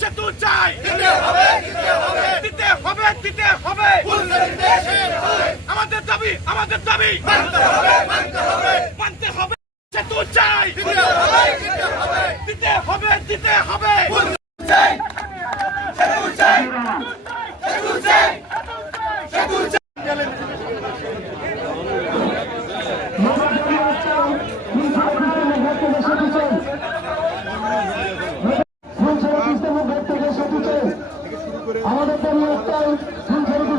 সেতু চাই, দিতে হবে। আমাদের দাবি মানতে হবে। সেতু চাই, দিতে হবে। আমাদের দাবি একটাই, ৯৯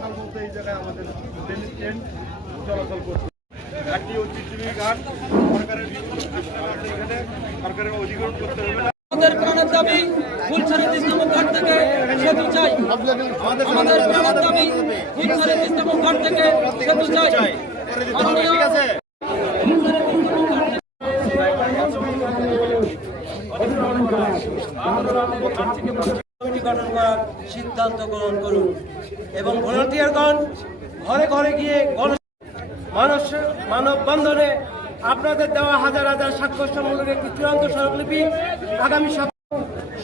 সাল বলতে এই জায়গায় আমাদের ট্রেন চলাচল করছে। একটি ঐতিহ্যবাহী ঘাট সরকারের এখানে সরকারের অধিগ্রহণ করতে হবে না। আমাদের প্রাণের দাবি ফুলছড়ি ৩০ নম্বর ঘাট থেকে সেতু চাই। আমাদের প্রাণের দাবি ফুলছড়ি ৩০ নম্বর ঘাট থেকে সেতু চাই। ঠিক আছে। গঠন করার সিদ্ধান্ত গ্রহণ করুন এবং ভলান্টিয়ারগণ ঘরে ঘরে গিয়ে মানববন্ধনে আপনাদের দেওয়া হাজার হাজার স্বাক্ষর সম্মেলনের একটি চূড়ান্ত স্মারকলিপি আগামী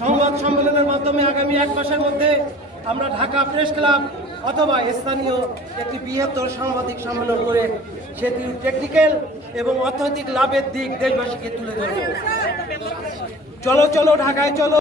সংবাদ সম্মেলনের মাধ্যমে আগামী ১ মাসের মধ্যে আমরা ঢাকা প্রেস ক্লাব অথবা স্থানীয় একটি বৃহত্তর সাংবাদিক সম্মেলন করে সেটির টেকনিক্যাল এবং অর্থনৈতিক লাভের দিক দেশবাসীকে তুলে ধরব। চলো ঢাকায় চলো।